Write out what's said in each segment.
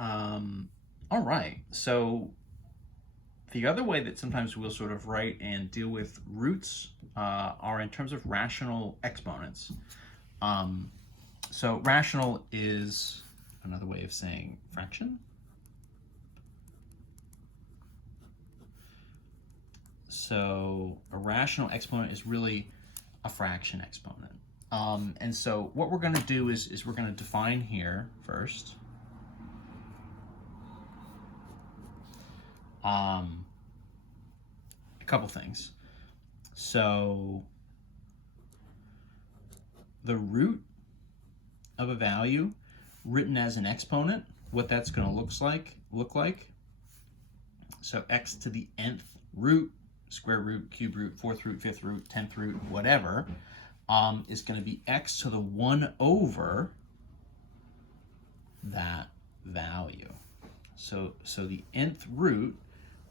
All right. So the other way that sometimes we'll sort of write and deal with roots are in terms of rational exponents. Um, so rational is another way of saying fraction. So a rational exponent is really a fraction exponent. And so what we're going to do is we're going to define here first. A couple things. So the root of a value written as an exponent, what that's going to look like. So x to the nth root, square root, cube root, fourth root, fifth root, 10th root, whatever, is going to be x to the 1 over that value. So the nth root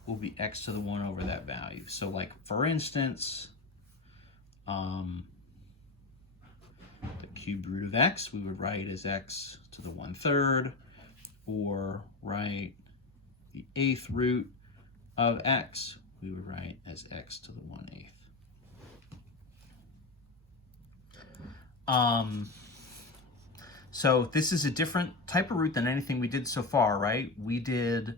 will be x to the 1 over that value. So like, for instance, the cube root of x we would write as x to the 1/3, or write the 8th root of x we would write as x to the 1/8. So this is a different type of root than anything we did so far, right? We did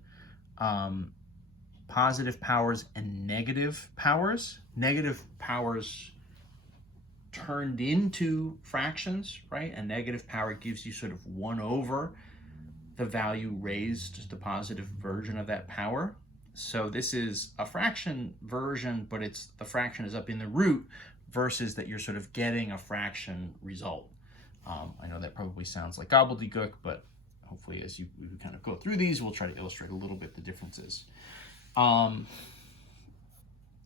positive powers and negative powers. Negative powers turned into fractions, right? A negative power gives you sort of 1 over the value raised to the positive version of that power. So this is a fraction version, but the fraction is up in the root versus that you're sort of getting a fraction result. I know that probably sounds like gobbledygook, but hopefully as we kind of go through these, we'll try to illustrate a little bit the differences.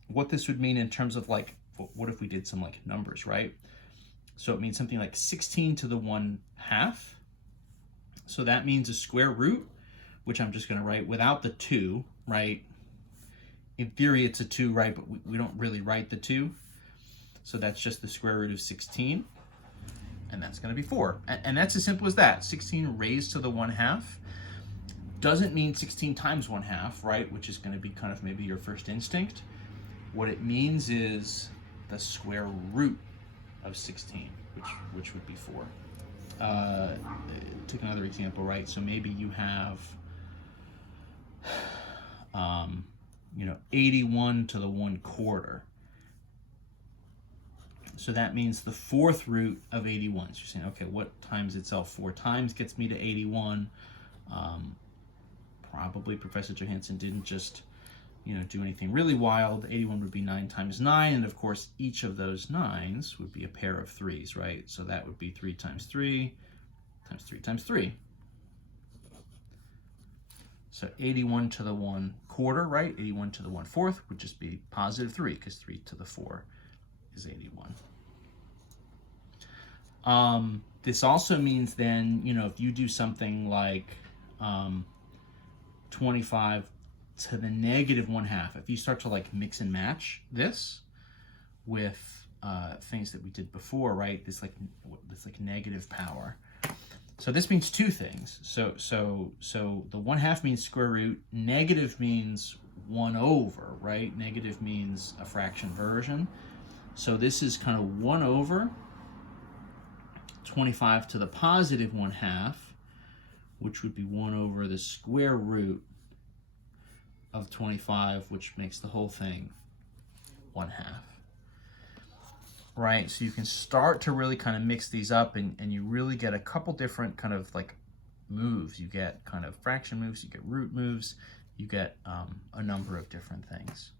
What this would mean in terms of like, what if we did some like numbers, right? So it means something like 16 to the 1/2. So that means a square root, which I'm just going to write without the 2, right? In theory, it's a 2, right? But we don't really write the 2. So that's just the square root of 16. And that's going to be 4. And that's as simple as that. 16 raised to the 1/2 doesn't mean 16 times 1/2, right? Which is going to be kind of maybe your first instinct. What it means is the square root of 16, which would be 4. Take another example, right? So maybe you have, 81 to the 1/4. So that means the 4th root of 81. So you're saying, okay, what times itself 4 times gets me to 81? Probably Professor Johansson didn't just, do anything really wild. 81 would be 9 times 9, and of course each of those 9s would be a pair of 3s, right? So that would be 3 times 3 times 3 times 3. So 81 to the 1/4, right? 81 to the 1/4 would just be positive 3, because 3 to the 4 is 81. This also means then, if you do something like 25 to the negative 1/2, if you start to like mix and match this with things that we did before, right? This negative power. So this means 2 things. So the 1/2 means square root. Negative means 1 over, right? Negative means a fraction version. So this is kind of 1 over 25 to the positive 1/2, which would be 1 over the square root of 25, which makes the whole thing 1/2. Right, so you can start to really kind of mix these up, and you really get a couple different kind of like moves. You get kind of fraction moves, you get root moves, you get a number of different things.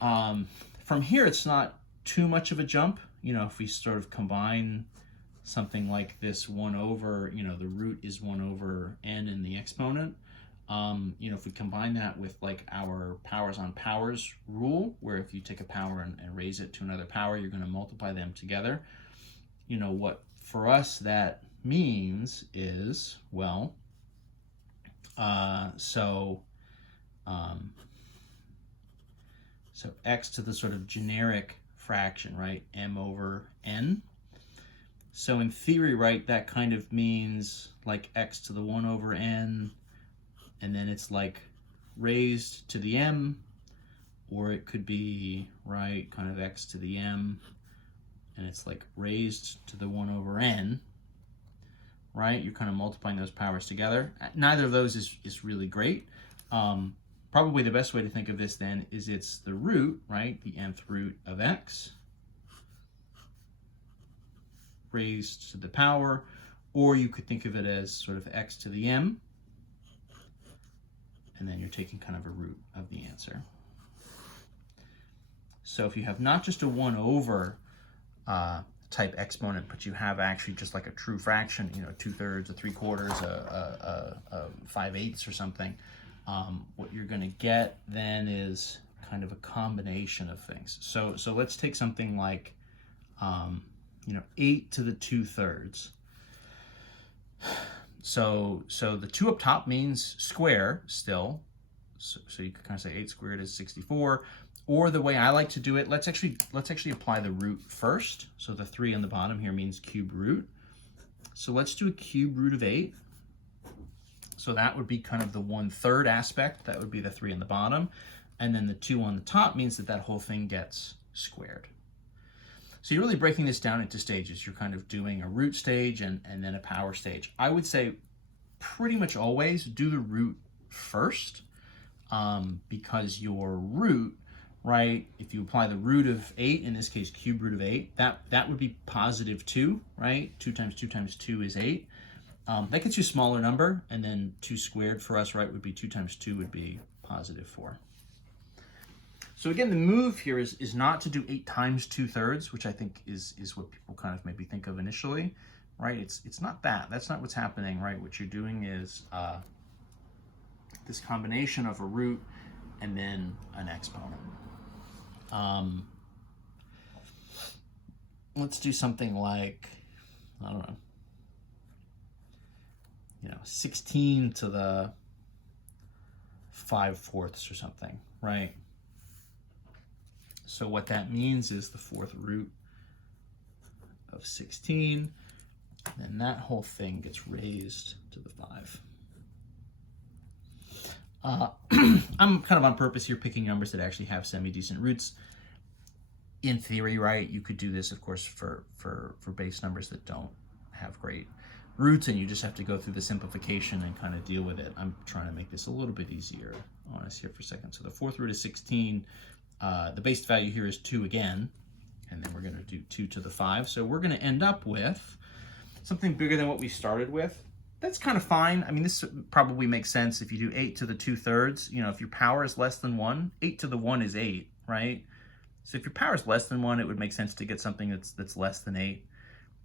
From here, it's not too much of a jump. If we sort of combine something like this 1 over, the root is 1 over n in the exponent. If we combine that with like our powers on powers rule, where if you take a power and raise it to another power, you're going to multiply them together. What for us that means is, well, so x to the sort of generic fraction, right, m over n, So in theory, right, that kind of means like x to the 1 over n, and then it's like raised to the m, or it could be, right, kind of x to the m, and it's like raised to the 1 over n, right? You're kind of multiplying those powers together. Neither of those is really great. Probably the best way to think of this then is it's the root, right, the nth root of x raised to the power, or you could think of it as sort of x to the m, and then you're taking kind of a root of the answer. So if you have not just a 1 over type exponent, but you have actually just like a true fraction, you know, 2/3, a 3/4, a 5/8 or something, what you're going to get then is kind of a combination of things. So let's take something like, you know, 8 to the 2/3. So the 2 up top means square still. So you could kind of say 8 squared is 64. Or the way I like to do it, let's actually apply the root first. So the 3 on the bottom here means cube root. So let's do a cube root of 8. So that would be kind of the 1/3 aspect. That would be the 3 on the bottom. And then the 2 on the top means that whole thing gets squared. So you're really breaking this down into stages. You're kind of doing a root stage and then a power stage. I would say pretty much always do the root first, because your root, right, if you apply the root of 8, in this case cube root of 8, that would be positive 2, right? 2 times 2 times 2 is 8. That gets you a smaller number, and then 2 squared for us, right, would be 2 times 2 would be positive 4. So again, the move here is not to do 8 times 2/3, which I think is what people kind of maybe think of initially, right? It's not that. That's not what's happening, right? What you're doing is this combination of a root and then an exponent. Let's do something like, I don't know, you know, 16 to the 5/4 or something, right? So what that means is the 4th root of 16, and that whole thing gets raised to the 5. I'm kind of on purpose here picking numbers that actually have semi-decent roots. In theory, right, you could do this, of course, for base numbers that don't have great roots, and you just have to go through the simplification and kind of deal with it. I'm trying to make this a little bit easier on us here for a second. So the 4th root is 16. The base value here is 2 again, and then we're going to do 2 to the 5. So we're going to end up with something bigger than what we started with. That's kind of fine. I mean, this probably makes sense if you do 8 to the 2/3. You know, if your power is less than 1, 8 to the 1 is 8, right? So if your power is less than 1, it would make sense to get something that's less than 8.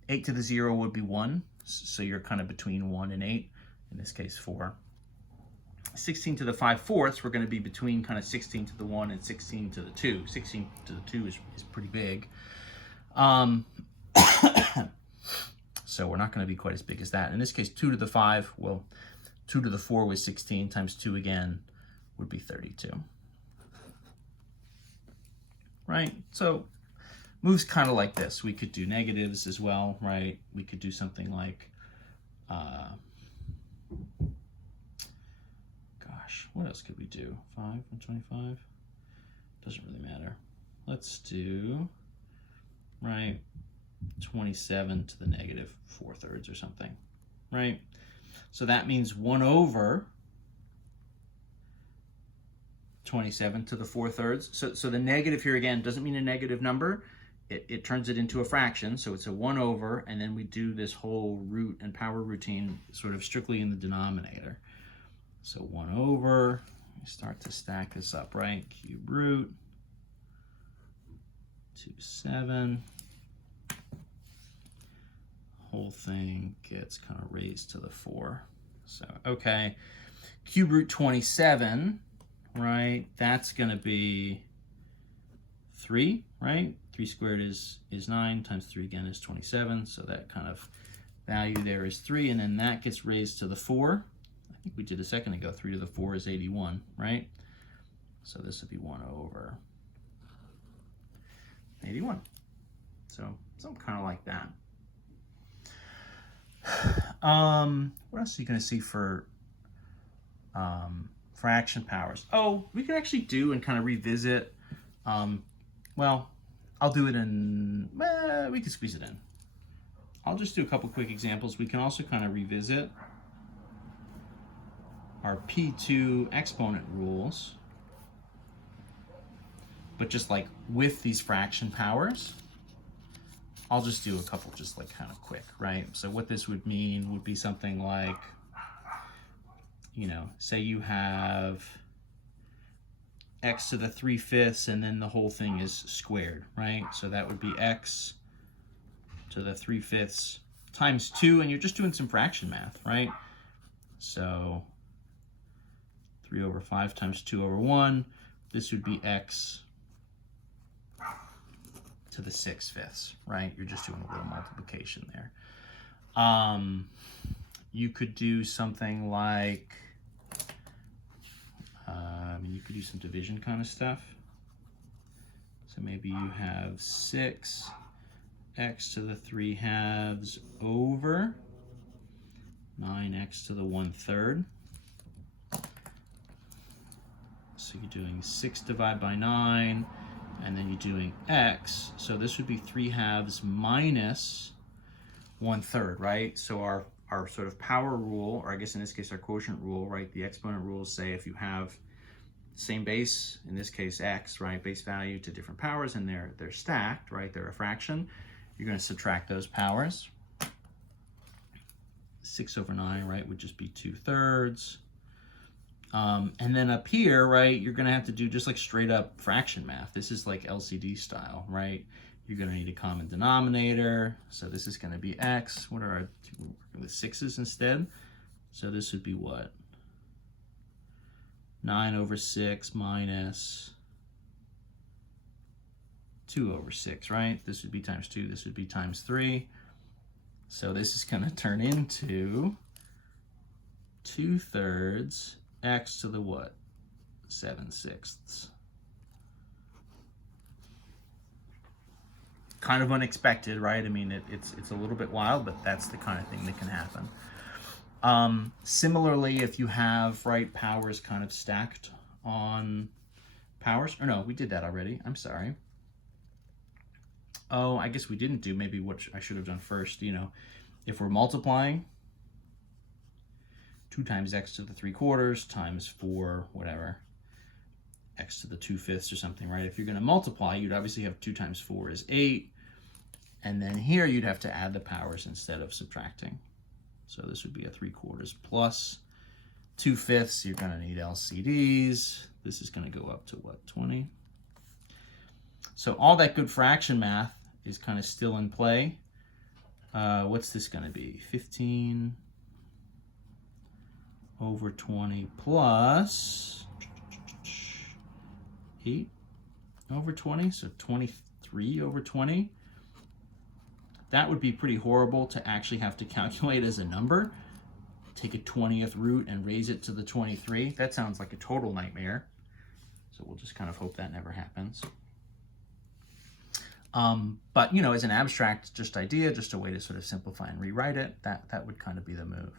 8 to the 0 would be 1, so you're kind of between 1 and 8, in this case 4. 16 to the 5/4, we're going to be between kind of 16 to the 1 and 16 to the 2. 16 to the 2 is pretty big. So we're not going to be quite as big as that. In this case, 2 to the 5, well, 2 to the 4 was 16 times 2 again would be 32. Right? So moves kind of like this. We could do negatives as well, right? We could do something like, gosh, what else could we do? 5 and 25? Doesn't really matter. Let's do, right, 27 to the negative 4/3 or something, right? So that means 1 over 27 to the 4/3. So the negative here again doesn't mean a negative number. It turns it into a fraction. So it's a 1 over, and then we do this whole root and power routine sort of strictly in the denominator. So 1 over, we start to stack this up, right? Cube root, 2, 7. Whole thing gets kind of raised to the 4. So, okay, cube root 27, right? That's going to be 3, right? 3 squared is 9, times 3 again is 27. So that kind of value there is 3, and then that gets raised to the 4. I think we did a second ago. 3 to the 4 is 81, right? So this would be 1 over 81. So something kind of like that. What else are you going to see for fraction powers? Oh, we could actually do and kind of revisit. Well, I'll do it in, we can squeeze it in. I'll just do a couple quick examples. We can also kind of revisit our P2 exponent rules, but just like with these fraction powers. I'll just do a couple just like kind of quick, right? So what this would mean would be something like, you know, say you have x to the 3/5 and then the whole thing is squared, right? So that would be x to the 3/5 times 2, and you're just doing some fraction math, right? So 3/5 times 2/1, this would be x to the 6/5, right? You're just doing a little multiplication there. You could do something like, you could do some division kind of stuff. So maybe you have 6 x to the 3/2 over 9x to the 1/3. So you're doing 6 divided by 9, and then you're doing x. So this would be 3/2 minus 1/3, right? So our sort of power rule, or I guess in this case our quotient rule, right? The exponent rules say if you have same base, in this case x, right? Base value to different powers, and they're stacked, right? They're a fraction. You're going to subtract those powers. 6/9, right, would just be 2/3. And then up here, right, you're going to have to do just like straight up fraction math. This is like LCD style, right? You're going to need a common denominator. So this is going to be x. What are our two? With 6's instead. So this would be what? 9/6 minus 2/6, right? This would be times 2. This would be times 3. So this is going to turn into 2/3 x to the what? 7/6. Kind of unexpected, right? I mean, it's a little bit wild, but that's the kind of thing that can happen. Similarly, if you have, right, powers kind of stacked on powers, or no, we did that already. I'm sorry. Oh, I guess we didn't do maybe what I should have done first. You know, if we're multiplying, 2 times x to the 3/4 times 4, whatever, x to the 2/5 or something, right? If you're going to multiply, you'd obviously have 2 times 4 is 8. And then here you'd have to add the powers instead of subtracting. So this would be a 3/4 plus 2/5. You're going to need LCDs. This is going to go up to what, 20? So all that good fraction math is kind of still in play. What's this going to be? 15/20 plus 8/20, so 23/20. That would be pretty horrible to actually have to calculate as a number. Take a 20th root and raise it to the 23. That sounds like a total nightmare. So we'll just kind of hope that never happens. But, you know, as an abstract just idea, just a way to sort of simplify and rewrite it, that would kind of be the move.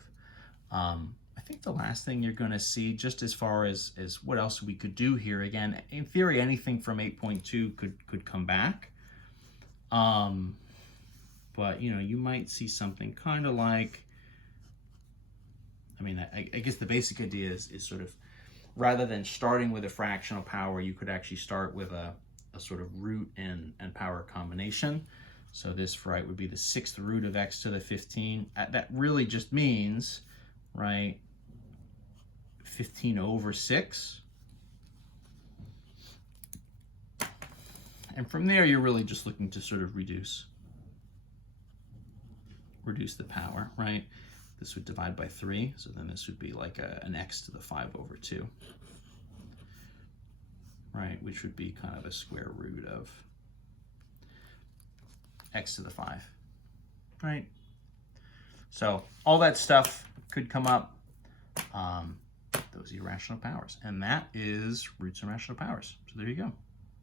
I think the last thing you're going to see, just as far as what else we could do here, again, in theory, anything from 8.2 could come back. But, you know, you might see something kind of like, I mean, I guess the basic idea is sort of, rather than starting with a fractional power, you could actually start with a sort of root and power combination. So this, right, would be the 6th root of x to the 15. That really just means, right, 15/6. And from there, you're really just looking to sort of reduce the power, right? This would divide by 3, so then this would be like an x to the 5/2, right? Which would be kind of a square root of x to the 5, right? So all that stuff could come up. Those are your rational powers. And that is roots and rational powers. So there you go.